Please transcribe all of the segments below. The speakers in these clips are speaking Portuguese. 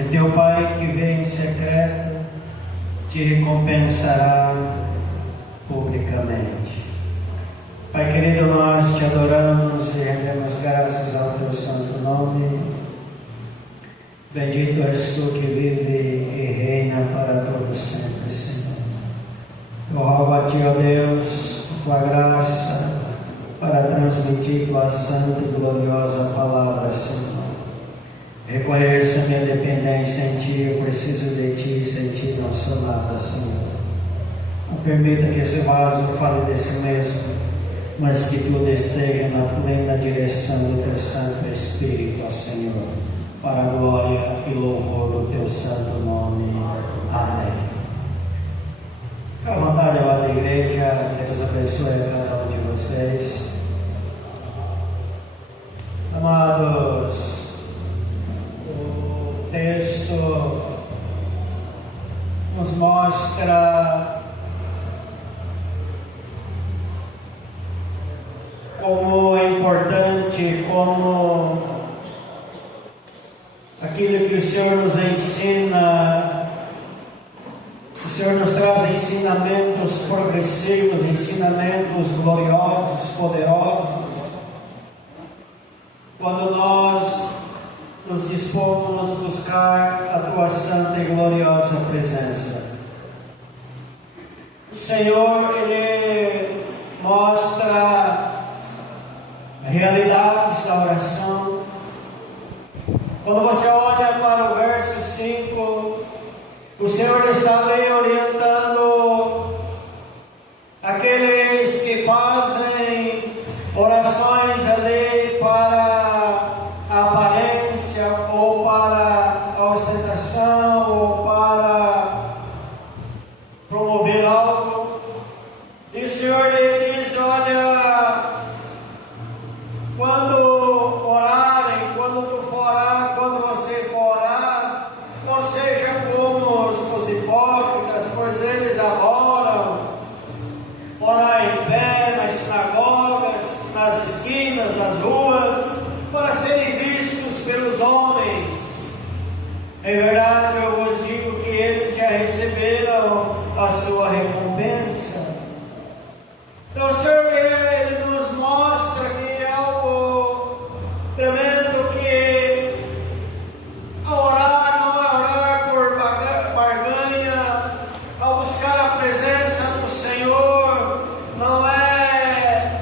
E teu Pai que vê em secreto te recompensará publicamente. Pai querido, nós te adoramos e rendemos graças ao teu santo nome. Bendito és tu que vive e reina para todo sempre, Senhor. Eu rogo a ti, ó Deus, tua graça para transmitir tua santa e gloriosa palavra, Senhor. Reconheça minha dependência em ti, eu preciso de ti, sem ti não sou nada, Senhor. Não permita que esse vaso fale de si mesmo, mas que tudo esteja na plena direção do teu Santo Espírito, ó Senhor, para a glória e louvor do teu santo nome. Amém. Fique à vontade, amada igreja, Deus abençoe a cada um de vocês. Amados, o texto nos mostra como é importante, como aquilo que o Senhor nos ensina, o Senhor nos traz ensinamentos progressivos, ensinamentos gloriosos, poderosos, quando nós nos dispomos a buscar a tua santa e gloriosa presença. O Senhor, Ele mostra realidades da oração. Quando você olha para o verso 5, o Senhor está ali orientando aqueles que fazem orações ali para a aparência, ou para a ostentação, ou para promover algo. E o Senhor lhe diz: olha, quando orarem, quando tu for orar, quando você for orar, não seja como os hipócritas, pois eles adoram orar em pé, nas sinagogas, nas esquinas, nas ruas, para serem vistos pelos homens. Em verdade, eu vos digo que eles já receberam a sua recompensa. Então, o Senhor, Ele nos mostra que é algo tremendo, que ao orar não é orar por barganha, ao buscar a presença do Senhor não é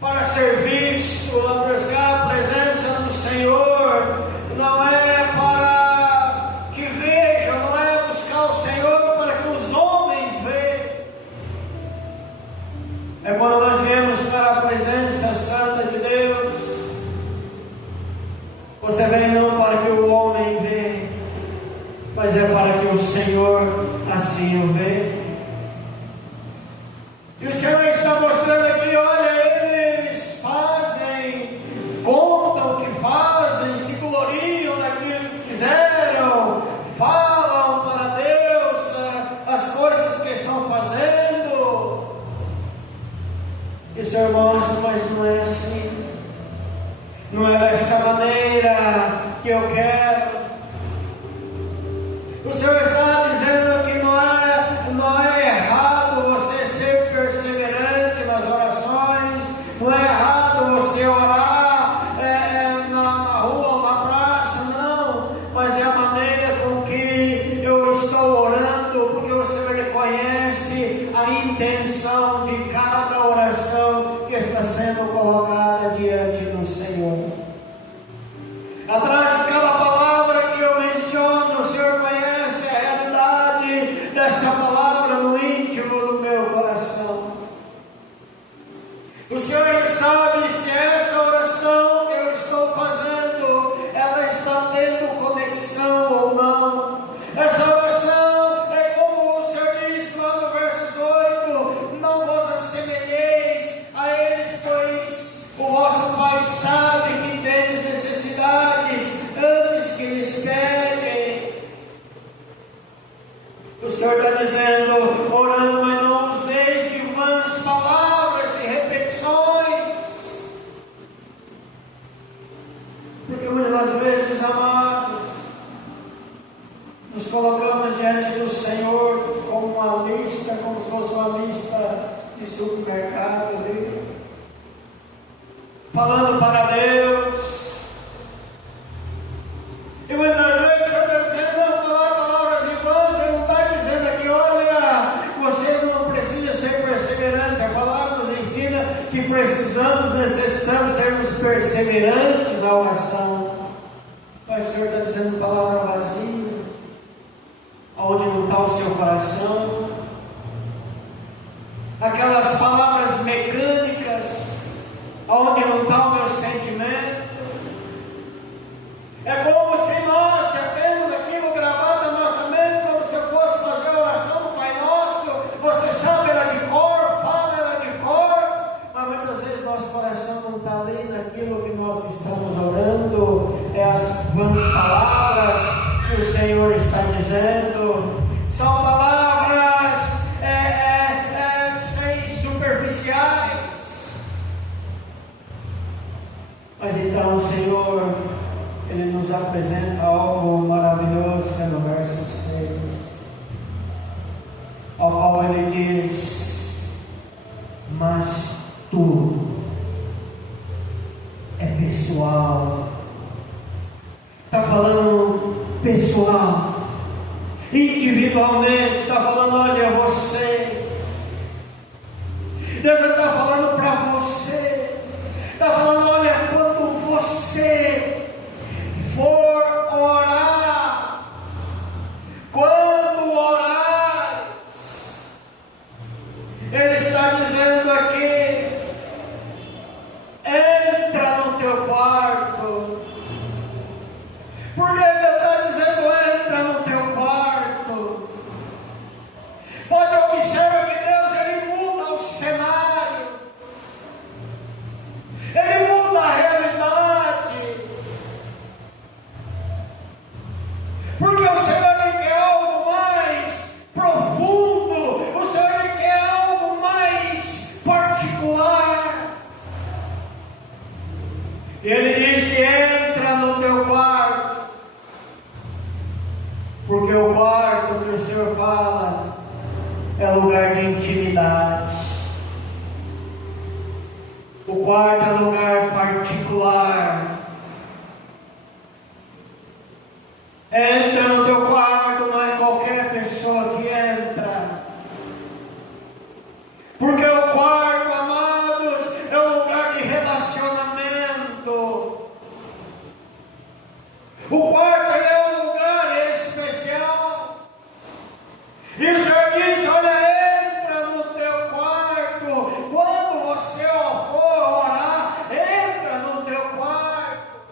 para ser visto, ao buscar a presença do Senhor não é para que vejam, não é buscar o Senhor para que os homens vejam. É quando nós viemos para a presença santa de Deus, você vem não para que o homem veja, mas é para que o Senhor assim o vê. E o Senhor está mostrando aqui, olha, eles fazem, contam o que fazem, se gloriam daquilo que fizeram, falam para Deus as coisas que estão fazendo. E o Senhor mostra, mas não é assim. Não é dessa maneira que eu quero. O Senhor está dizendo que não é errado você ser perseverante nas orações, não é errado você orar na rua ou na praça, não, mas é a maneira com que eu estou orando, porque o Senhor reconhece a intenção de cada oração que está sendo colocada diante do Senhor. Atrás de cada palavra que eu menciono, o Senhor conhece a realidade dessa palavra no íntimo do meu coração. O Senhor sabe se essa oração que eu estou fazendo, ela está tendo conexão ou não. Essa oração é como o Senhor diz lá no verso 8: não vos assemelheis a eles, pois o vosso Pai sabe que tendes necessidades antes que lhes peguem. O Senhor está dizendo, orando, mas não useis de vãs palavras e repetições. Porque muitas das vezes, amados, nos colocamos diante do Senhor com uma lista, como se fosse uma lista de supermercado ali, falando para Deus. E muitas vezes o Senhor está dizendo, não falar palavras em vãs, Ele não está dizendo aqui, olha, você não precisa ser perseverante. A palavra nos ensina que necessitamos sermos perseverantes na oração. Mas o Senhor está dizendo palavra vazia, onde não está o seu coração, aquelas palavras mecânicas, onde não está o meu sentimento. É como se nós já temos aquilo gravado na nossa mente, como se eu fosse fazer a oração do Pai Nosso. Você sabe ela de cor, fala ela de cor, mas muitas vezes nosso coração não está ali naquilo que nós estamos orando. É as vãs palavras que o Senhor está dizendo. São palavras superficiais. Mas então o Senhor, Ele nos apresenta algo maravilhoso, que é no verso 6, ao qual Ele diz: mas tudo é pessoal. Está falando pessoal, individualmente. Está falando, olha, você. Deus está falando para você. Está falando, olha, quando você for orar, quando orar, Ele está dizendo aqui: entra no teu quarto. Porque Ele está dizendo, entra no teu quarto. Pode observar que Deus, Ele muda o cenário, Ele muda a realidade, porque o Senhor, Ele quer algo mais profundo, o Senhor, Ele quer algo mais particular. E Ele disse: entra no teu quarto, porque o quarto que o Senhor fala é lugar de intimidade. O quarto é lugar particular. Entra no teu quarto, não é qualquer pessoa que entra. Porque o quarto, amados, é um lugar de relacionamento. O quarto é um lugar especial. E o Senhor diz: olha, entra no teu quarto. Quando você for orar, entra no teu quarto.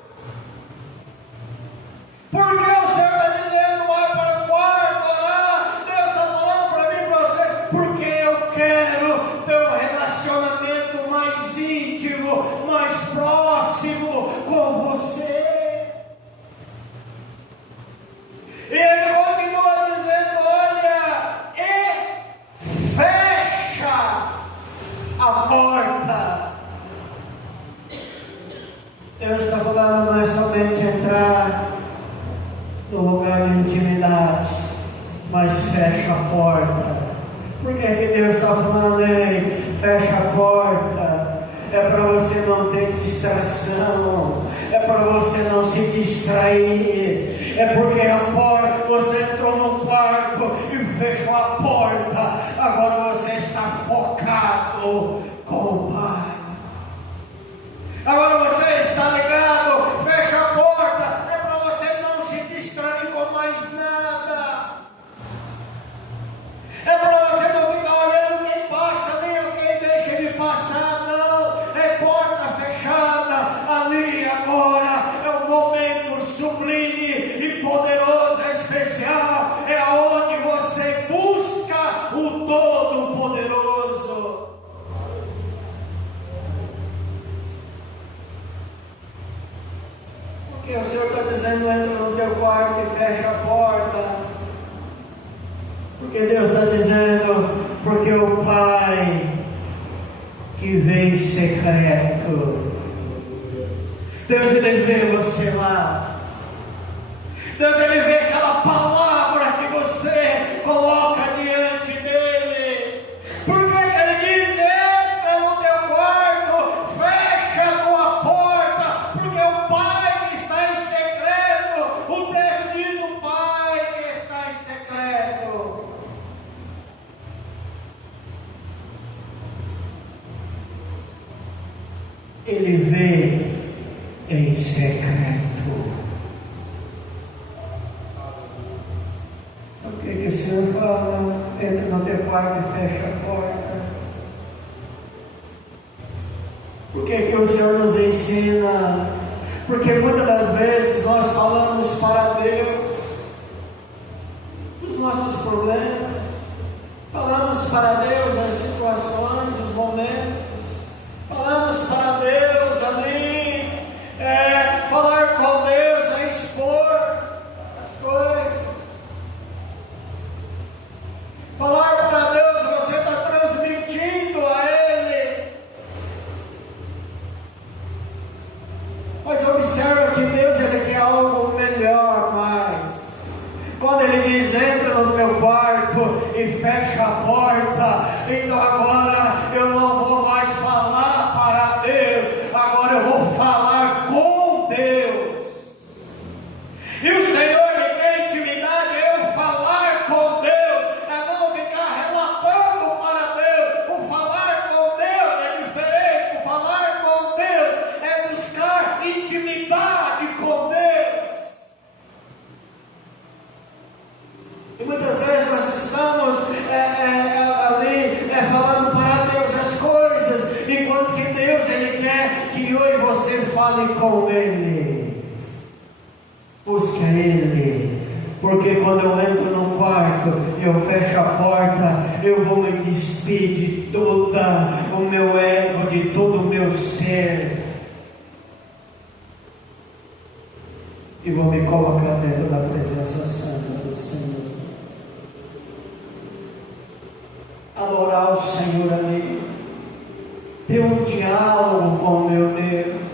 Porque o Senhor está dizendo: vai para o quarto orar. Deus está falando para mim e para você, porque eu quero ter um relacionamento mais íntimo, mais próximo com você. E Ele continua dizendo: olha, e fecha a porta. Deus está falando, não é somente entrar no lugar de intimidade, mas fecha a porta. Por que Deus está falando aí? Fecha a porta. É para você não ter distração, é para você não se distrair. É porque a porta, você entrou no quarto e fechou a porta. Agora você está focado com o Pai. Agora você está ligado, fecha a porta. É para você não se distrair com mais nada. É para você não ficar olhando quem passa ali ou quem deixa ele passar. Não, é porta fechada. Ali agora é um momento sublime e poderoso, especial. É onde você busca o Todo-Poderoso. Porque o Senhor está dizendo: entra no teu quarto e fecha a porta. Porque Deus está dizendo: porque o Pai que vem secreto, Deus, Ele vê você lá. Deus, Ele vê aquela palavra Senhor fala, não, entra no teu quarto e fecha a porta. Por que o Senhor nos ensina? Porque muitas das vezes nós falamos para Deus os nossos problemas, falamos para Deus as situações, os momentos, falamos para Deus ali, falar com Deus, expor as coisas, falar para Deus, você está transmitindo a Ele. Mas observa que Deus, Ele quer algo melhor mais. Quando Ele diz, entra no meu quarto e fecha a porta, então agora eu não vou mais falar para Deus, agora eu vou falar com Deus. E o Senhor, Ele quer intimidade, é eu falar com Deus, é não ficar relatando para Deus. O falar com Deus é diferente, o falar com Deus é buscar intimidade com Deus. E muitas vezes nós estamos ali falando para Deus as coisas, enquanto que Deus, Ele quer que eu e você fale com Ele. Busque a Ele, porque quando eu entro no quarto, eu fecho a porta, eu vou me despir de todo o meu ego, de todo o meu ser, e vou me colocar dentro da presença santa do Senhor. Adorar o Senhor ali, ter um diálogo com o meu Deus,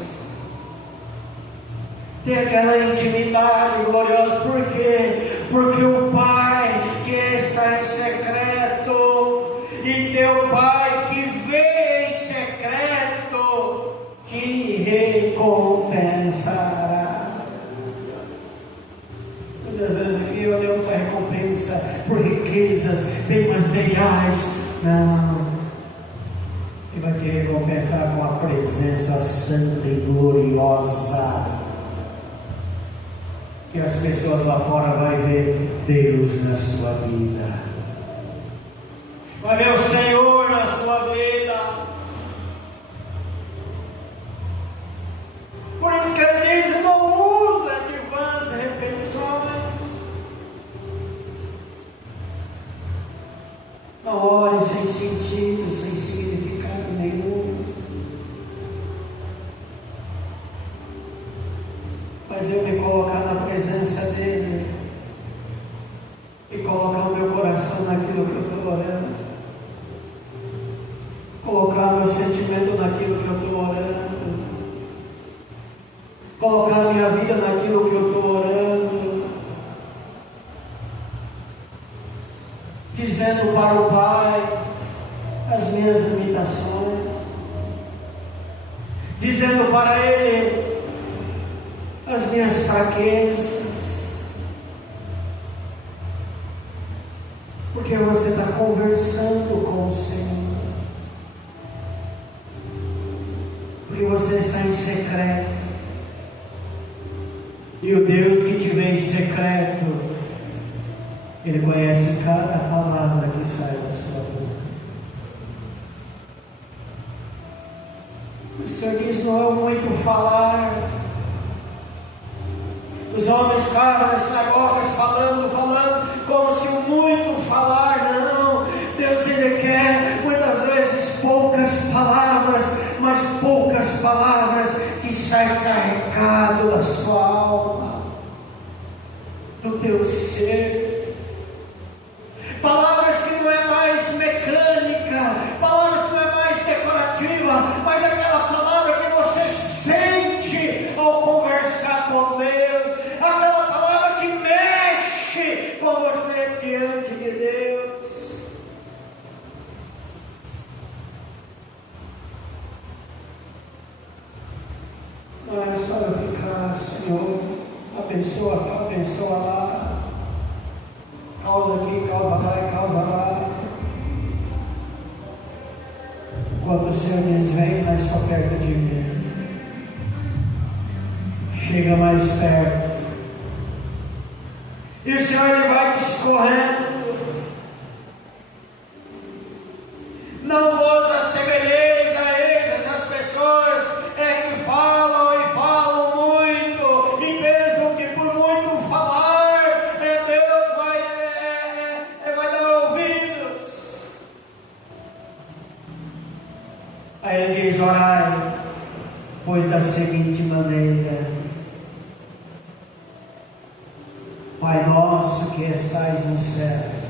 ter aquela intimidade gloriosa. Por quê? Porque o Pai que está em secreto e teu Pai que vê em secreto te recompensará. Muitas vezes aqui olhamos a recompensa por riquezas, bem materiais. Não, Ele vai te recompensar com a presença santa e gloriosa, que as pessoas lá fora vão ver Deus na sua vida, vai ver o Senhor na sua vida. Por isso que Ele diz, não usa de vãs repetições. Não ore sem sentido, sem significado nenhum. Mas eu me colocar na presença dEle e colocar o meu coração naquilo que eu estou orando, colocar meu sentimento naquilo que eu estou orando, colocar a minha vida naquilo que eu estou orando, dizendo para o Pai as minhas limitações, dizendo para Ele as minhas fraquezas, porque você está conversando com o Senhor, porque você está em secreto, e o Deus que te vê em secreto, Ele conhece cada palavra que sai da sua boca. O Senhor diz, não é muito falar. Os homens ficavam nas sinagogas falando, como se o muito falar. Não, Deus, Ele quer muitas vezes poucas palavras, mas poucas palavras que saem carregado da sua alma, do teu ser. Palavras que não é mais mecânica, palavras que não é mais decorativa, mas aquela palavra que você sente ao conversar com Deus, aquela palavra que mexe com você diante de Deus. Não é só eu ficar, Senhor, abençoa lá, causa aqui, causa lá e causa lá. Enquanto o Senhor diz, vem mais para perto de mim, chega mais perto, e o Senhor, Ele vai discorrendo nosso que estais nos céus.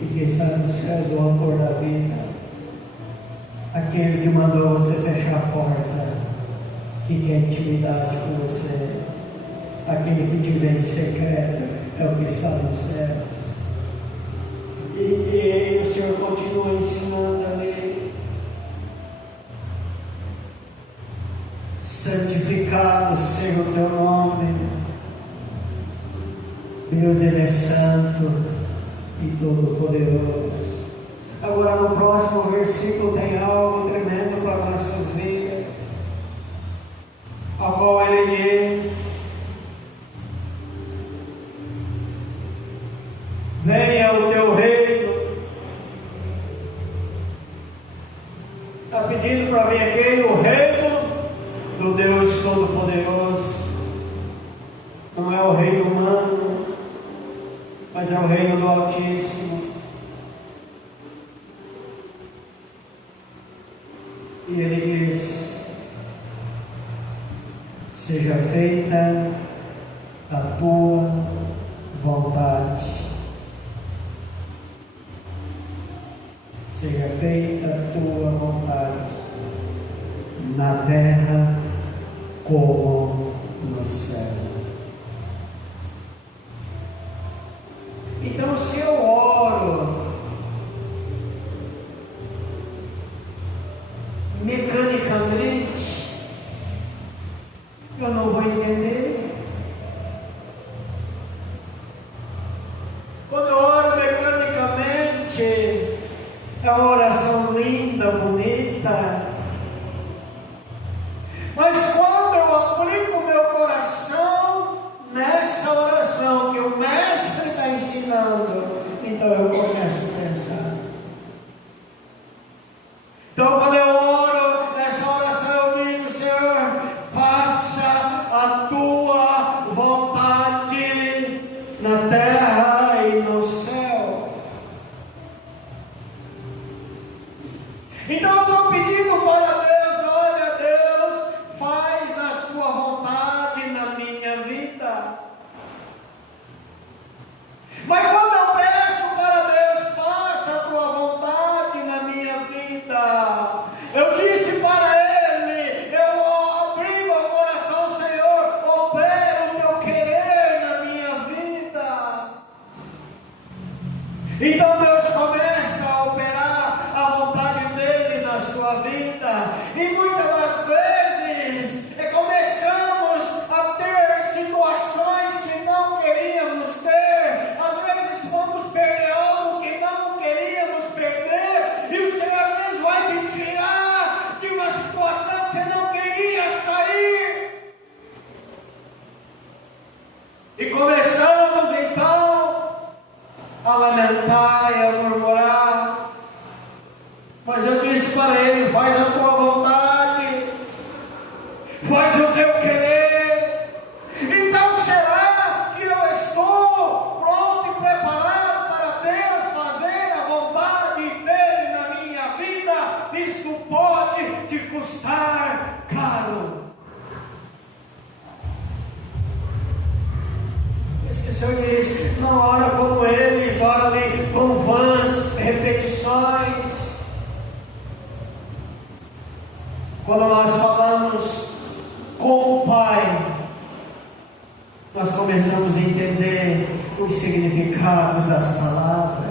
E que está nos céus, o autor da vida, aquele que mandou você fechar a porta, que quer intimidade com você, aquele que te vê em secreto, é o que está nos céus. E o Senhor continua ensinando ali: santificado seja o teu nome. Deus, Ele é santo e todo-poderoso. Agora, no próximo versículo tem algo tremendo para nossas vidas, ao qual Ele diz: venha o teu reino. Está pedindo para vir aqui o reino do Deus Todo-Poderoso. Não é o reino humano, mas é o reino do Altíssimo. E Ele diz: seja feita a tua vontade. Seja feita a tua vontade, na terra como no céu. Então, se eu oro mecanicamente, eu não vou entender. Quando eu oro mecanicamente, é uma oração linda, bonita. Mas quando eu aplico o meu coração nessa oração que o Mestre está ensinando, então eu começo a pensar. Então, quando eu oro nessa oração, eu digo: Senhor, faça a tua vontade na terra e no céu. Então eu estou pedindo para Deus: olha, Deus, faz a sua vontade na minha vida. Mas quando eu peço para Deus: faça a tua vontade na minha vida, eu disse para Ele, eu abri meu coração: Senhor, opera o teu querer na minha vida. Então Deus começa a operar a vontade dele na sua vida. E muitas das vezes começamos a ter situações que não queríamos ter. Às vezes vamos perder algo que não queríamos perder. E o Senhor às vezes vai te tirar de uma situação que você não queria sair. E começamos então a lamentar e a murmurar. Mas eu disse para ele: faz a tua vontade, faz o teu querer. Então será que eu estou pronto e preparado para Deus fazer a vontade dele na minha vida? Isso pode te custar caro. Esse Senhor diz: não ora como eles, ora ali com vãs repetições. Quando nós falamos com o Pai, nós começamos a entender os significados das palavras.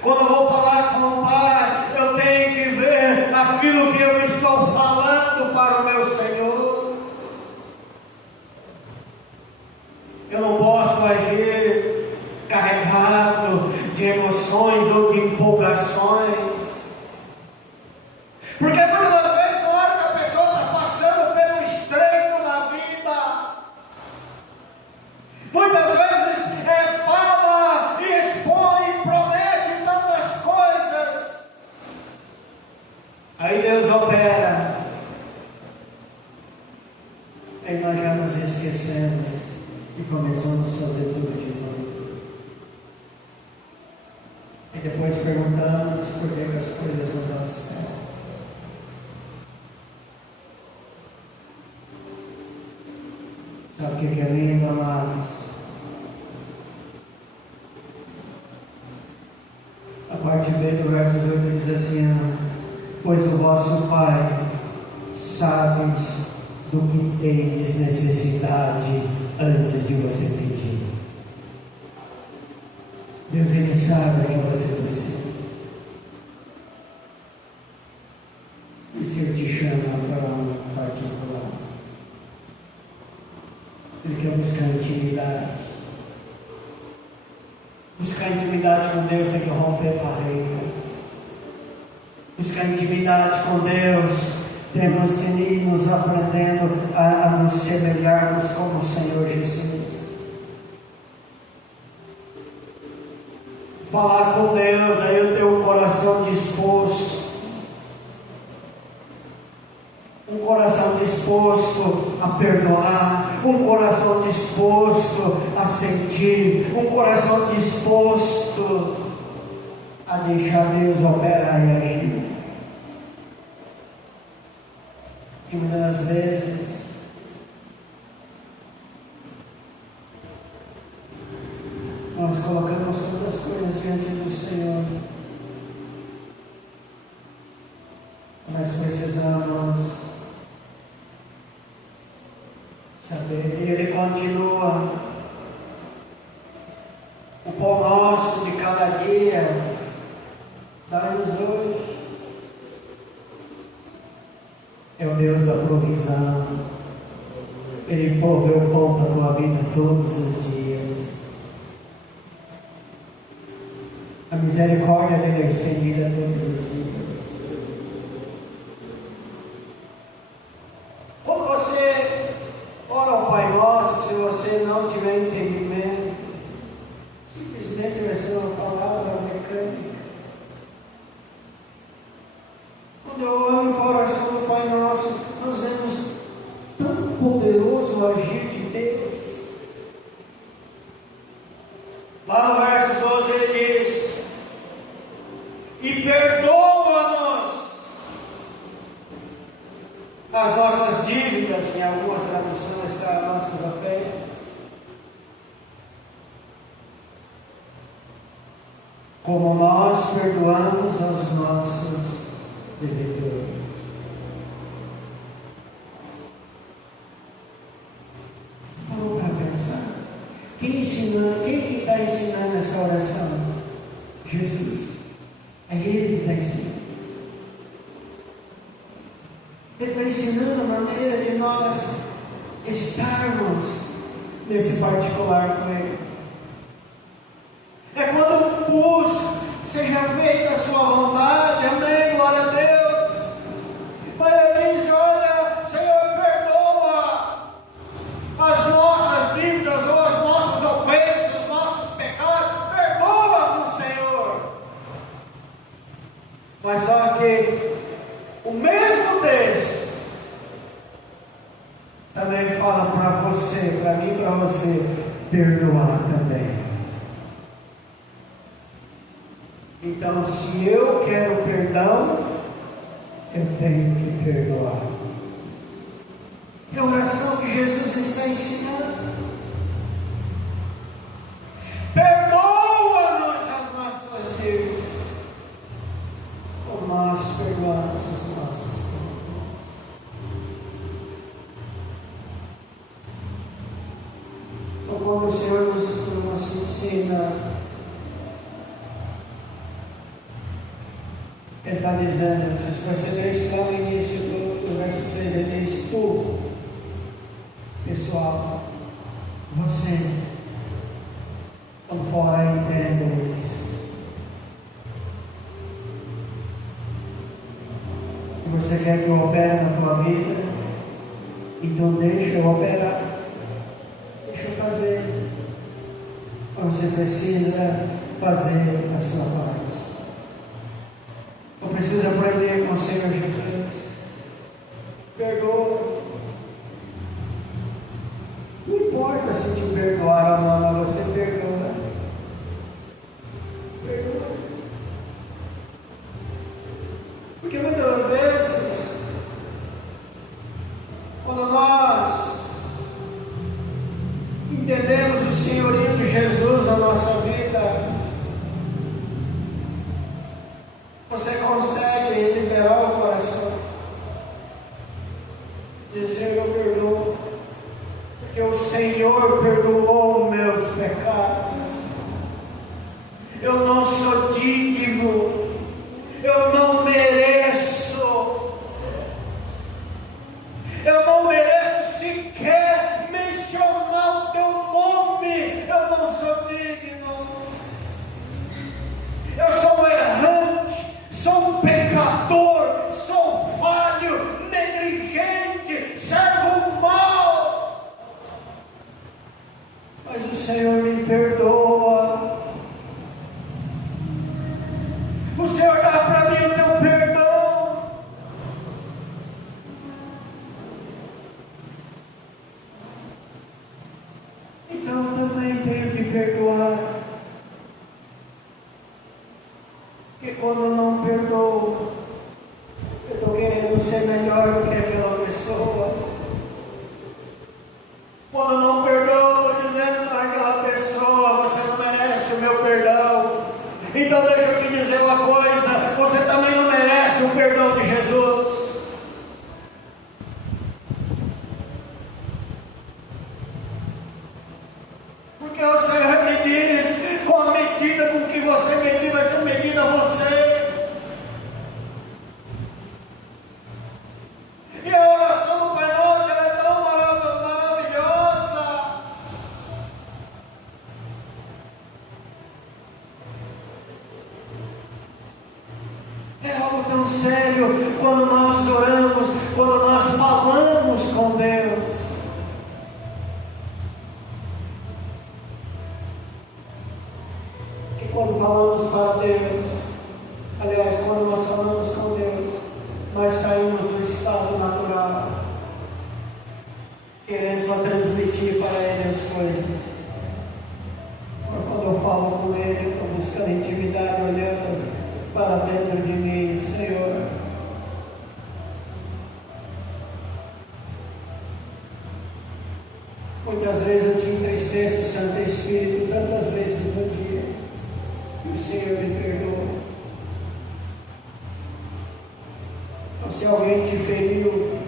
Quando eu vou falar com o Pai, eu tenho que ver aquilo que eu estou falando para o meu Senhor. Eu não posso agir carregado de emoções ou de empolgações. Porque muitas das vezes, na hora que a pessoa está passando pelo estreito na vida, muitas vezes fala e expõe, promete tantas coisas. Aí Deus opera. Aí nós já nos esquecemos e começamos a fazer tudo de novo. E depois perguntamos por que as coisas não dão certo. Sabe o que é lindo, amados? A parte B do verso 8 diz assim: pois o vosso Pai sabes do que tendes necessidade antes de você pedir. Deus, Ele sabe o que você precisa. E se Ele te chama para um particular, Ele quer buscar intimidade. Buscar intimidade com Deus tem que romper barreiras. Buscar intimidade com Deus, temos que ir nos aprendendo a nos semelharmos como o Senhor Jesus. Falar com Deus, aí eu tenho um coração disposto. Um coração disposto a perdoar, um coração disposto a sentir, um coração disposto a deixar Deus operar e agir. E muitas das vezes nós colocamos todas as coisas diante do Senhor. Nós precisamos saber, e Ele continua: o pão nosso de cada dia, dai-nos hoje. É o Deus da provisão. Ele provê o pão da tua vida todos os dias. A misericórdia dele é estendida todos os dias. Quando você ora ao Pai Nosso, se você não tiver entendimento, simplesmente vai ser uma palavra mecânica. Quando eu oro para a oração do Pai Nosso, nós vemos tão poderoso agir de Deus. Lá no verso 12 ele diz: e perdoa-nos as nossas dívidas, em algumas traduções está as nossas ofensas, como nós perdoamos aos nossos devedores. Vamos para pensar. Quem está ensinando essa oração? Jesus. É Ele que está ensinando. Ele está ensinando a maneira de nós estarmos nesse particular com Ele. É quando busco, seja feita a sua vontade, amém, glória a Deus. Mas Ele diz: olha, Senhor, perdoa as nossas dívidas ou as nossas ofensas, os nossos pecados, perdoa-nos, Senhor. Mas só que o mesmo texto também fala para você, para mim e para você, perdoar também. Então, se eu quero perdão, eu tenho que perdoar. É a oração que Jesus está ensinando. Perdoa-nos as nossas dívidas, como nós perdoamos os nossos dívidas. Então, quando o Senhor nos ensina, Ele está dizendo, vocês perceberam que lá no início do verso 6 ele diz: tu, pessoal, você, estão fora entendendo isso. Se você quer que eu opere na tua vida, então deixa eu operar, deixa eu fazer. Mas você precisa fazer a sua parte. Eu preciso aprender com o Senhor Jesus. Perdoa. Não importa se te perdoar ou não, mas você perdoa. Perdoa. Porque muitas vezes, quando nós entendemos o senhorio de Jesus na nossa vida, você consegue liberar o coração, dizer: eu perdoo, porque o Senhor perdoou meus pecados. Eu não sou digno, eu não mereço, eu não mereço sequer mencionar o teu nome, eu não sou digno, eu sou um errante, sou um pecador, sou falho, negligente, servo mau, mas o Senhor me perdoa. O Senhor dá para mim o teu perdão. Então eu também tenho que perdoar. Porque quando eu não perdoo, eu estou querendo ser melhor do que aquela pessoa. Quando eu não perdoo, eu estou dizendo para aquela pessoa: você não merece o meu perdão. Então deixa eu te dizer uma coisa: você também não merece o perdão de Jesus. Porque o Senhor me diz: com a medida com que você medir, vai ser medida a você. E a oração do Pai Nosso, ela é tão maravilhosa. É algo tão sério quando nós oramos, quando nós falamos com Deus. Que quando falamos para Deus, aliás, quando nós falamos com Deus, nós saímos do estado natural, querendo só transmitir para Ele as coisas. Mas quando eu falo com Ele, eu estou buscando intimidade, olhando para dentro de mim: Senhor, muitas vezes eu te entristeço, Santo Espírito, tantas vezes no dia, e o Senhor me perdoa. Então, se alguém te feriu,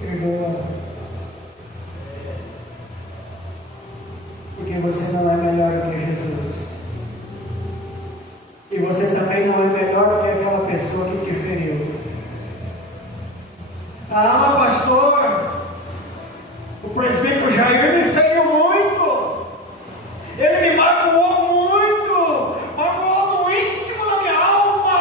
perdoa, porque você não é melhor do que Jesus. E você também não é melhor do que aquela pessoa que te feriu. Ah, mas pastor, o presbítero Jair me feriu muito. Ele me magoou muito. Magoou no íntimo da minha alma.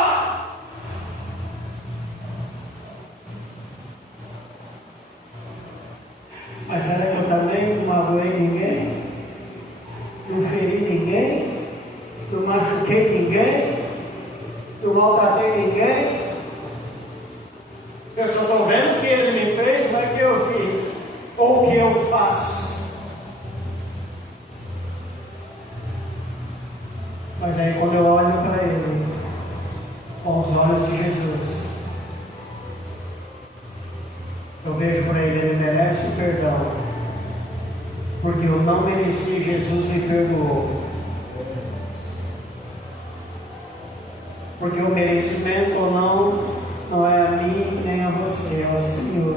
Mas será que eu também não magoei ninguém? Não feri ninguém? Não machuquei ninguém, não maltratei ninguém. Eu só estou vendo o que ele me fez, não é o que eu fiz, ou o que eu faço. Mas aí quando eu olho para ele, com os olhos de Jesus, eu vejo para ele: ele merece o perdão, porque eu não mereci, Jesus me perdoou. Porque o merecimento ou não é a mim nem a você, é ao Senhor.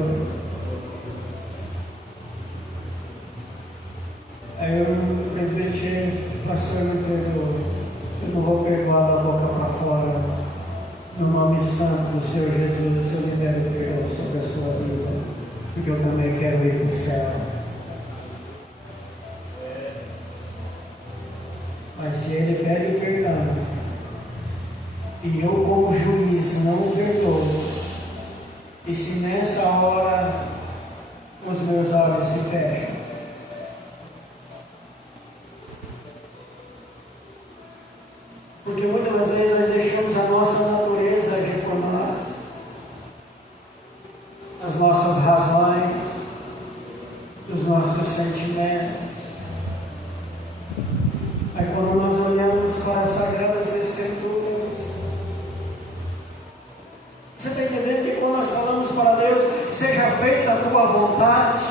Aí eu presbitei: pastor, me perdoa. Eu não vou perdoar da boca para fora. No nome santo do Senhor Jesus, eu libero perdão sobre a sua vida, porque eu também quero ir para o céu. Mas se ele pede perdão, e eu como juiz não o perdoo, e se nessa hora os meus olhos se fecham, porque muitas das vezes nós deixamos a nossa natureza agir por nós, as nossas razões, os nossos sentimentos. Aí quando nós olhamos para as Sagradas Escrituras, você está entendendo que quando nós falamos para Deus: seja feita a tua vontade,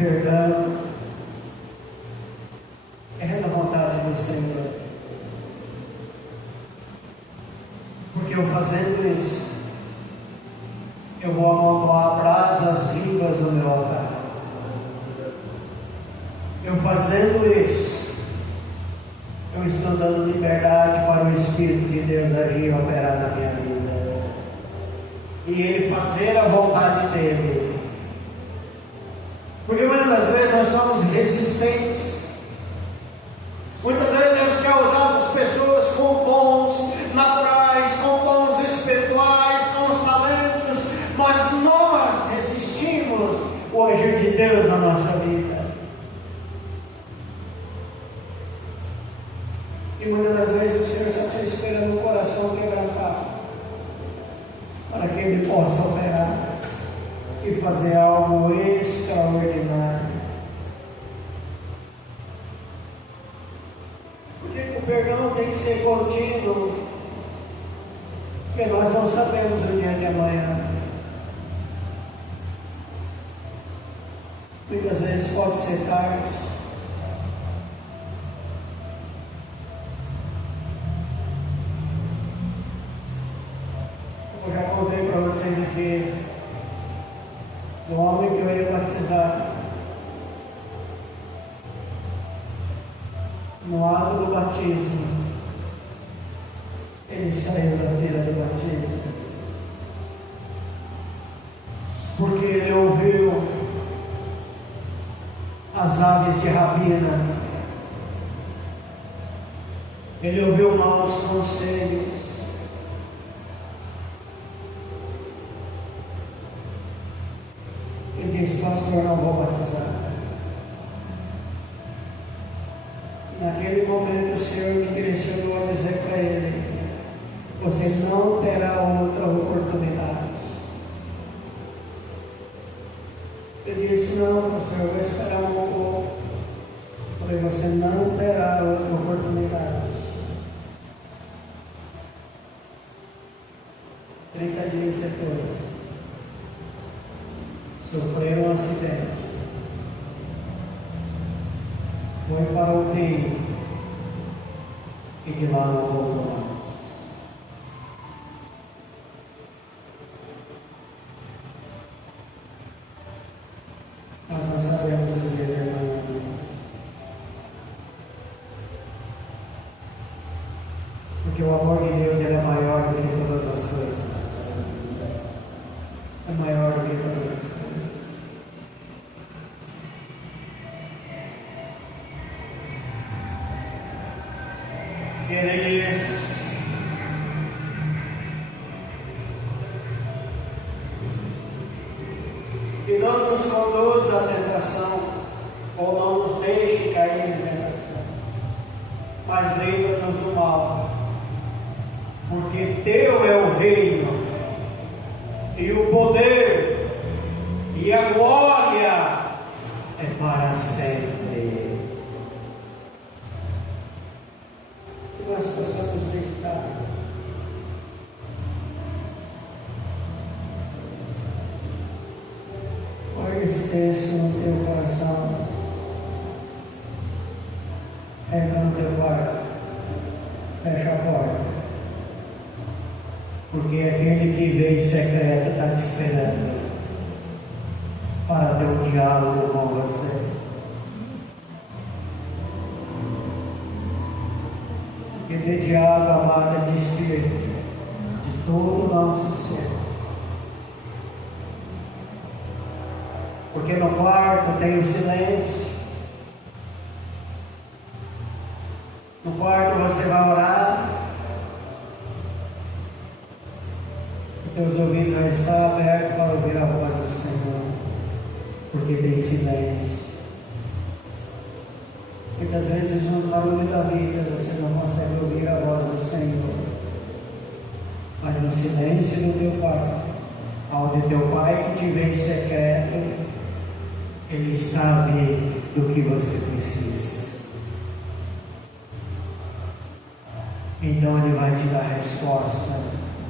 perdão é da vontade do Senhor. Porque eu fazendo isso, eu vou amontoar brasas vivas no meu altar. Eu fazendo isso, eu estou dando liberdade para o Espírito de Deus agir e operar na minha vida. E Ele fazer a vontade dEle. Porque muitas das vezes nós somos resistentes. Muitas vezes Deus quer usar as pessoas com dons naturais, com dons espirituais, com os talentos, mas nós resistimos o agir de Deus na nossa vida. E muitas das vezes o Senhor só está esperando o coração quebrantado para que Ele possa operar e fazer algo extraordinário. Porque o perdão tem que ser contínuo, porque nós não sabemos o dia de amanhã. Muitas vezes pode ser tarde. Eu já contei para vocês aqui do homem que eu ia batizar. No ato do batismo, ele saiu da fila do batismo, porque ele ouviu as aves de rapina, ele ouviu maus conselhos. Ele disse: pastor, não vou batizar. Naquele momento o Senhor me direcionou a dizer para ele: você não terá outra oportunidade. Ele disse: não, pastor, eu vou esperar um pouco. Eu falei: você não terá outra oportunidade. 30 dias depois, sofreu um acidente. Foi para o UTI e de lá não voltou mais. Nós não sabemos o dia de amanhã. Porque o amor de Deus ele é maior do que todas as coisas. É maior do que todas as coisas. Ele diz: que não nos conduza à tentação, ou não nos deixe cair em tentação, mas livra-nos do mal, porque teu é o reino, e o poder, e a glória é para sempre. Nós possamos meditar. Olha esse texto no teu coração. Entra no teu quarto. Fecha a porta. Porque aquele que veio em secreto está te esperando para ter um diálogo com você. Porque de diálogo, amado, é despir de todo o nosso ser. Porque no quarto tem o silêncio. No quarto você vai orar. Os teus ouvidos vão estar abertos para ouvir a voz do Senhor. Porque tem silêncio. Muitas vezes no barulho da vida você não consegue ouvir a voz do Senhor. Mas no silêncio do teu quarto, onde teu Pai que te vê em secreto, Ele sabe do que você precisa. Então Ele vai te dar a resposta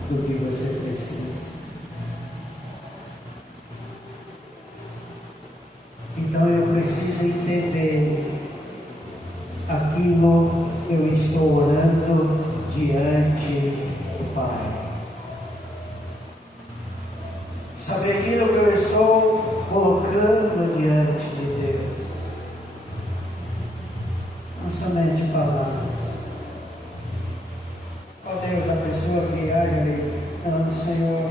do que você precisa. Então eu colocando diante do Pai. Saber aquilo que eu estou colocando diante de Deus. Não somente palavras. Ó Deus, a pessoa que age falando, Senhor,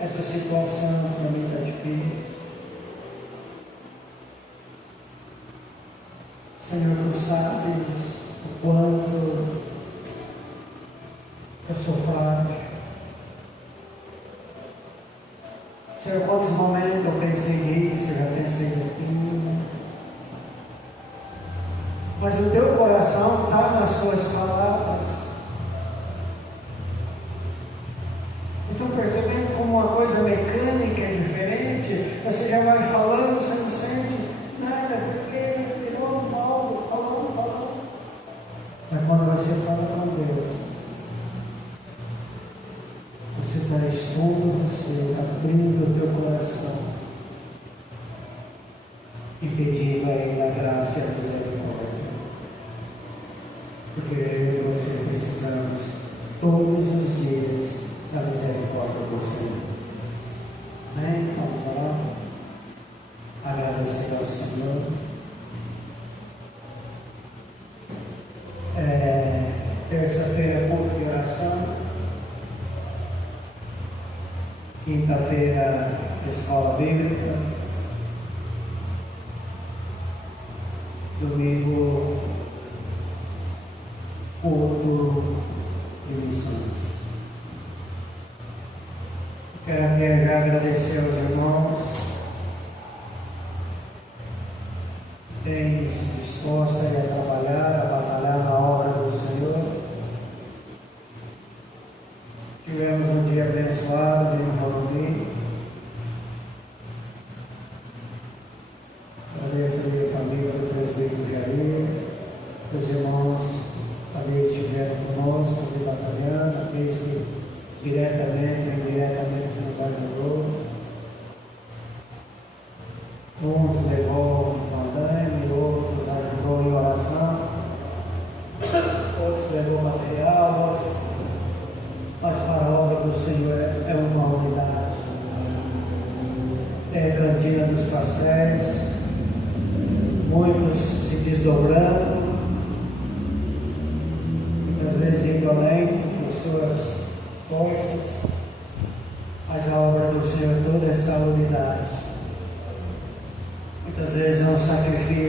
essa situação para mim está difícil. Senhor, tu sabes o quanto eu sou frágil. Senhor, quantos momentos eu pensei nisso, eu já pensei naquilo. Mas o teu coração está nas suas palavras. Estão percebendo como uma coisa mecânica é diferente? Você já vai falando, você não sente nada, porque virou mal, falando. Mas quando você fala com Deus, você está expondo, você abrindo o teu coração e pedindo a Ele a graça e a misericórdia. Porque eu e você precisamos todos os dias da misericórdia do Senhor. Amém? Vamos orar? Agradecer ao Senhor. Terça-feira, culto de oração. Quinta-feira, escola bíblica. Domingo, culto de missões. Quero agradecer aos irmãos que têm se disposto a trabalhar, a batalhar na obra do Senhor. Tivemos um dia abençoado de Morumbi. Agradeço a minha família do presbítero Jair, os irmãos ali estiveram conosco, batalhando, aqueles que diretamente ou indiretamente nos ajudou. Uns levou uma andaime, outros ajudou em oração, outros levou material, outros. Mas para a obra do Senhor é uma unidade. É a cantina dos pastéis, muitos se desdobrando, muitas vezes indo além com suas forças, mas a obra do Senhor toda é essa unidade. Muitas vezes é um sacrifício.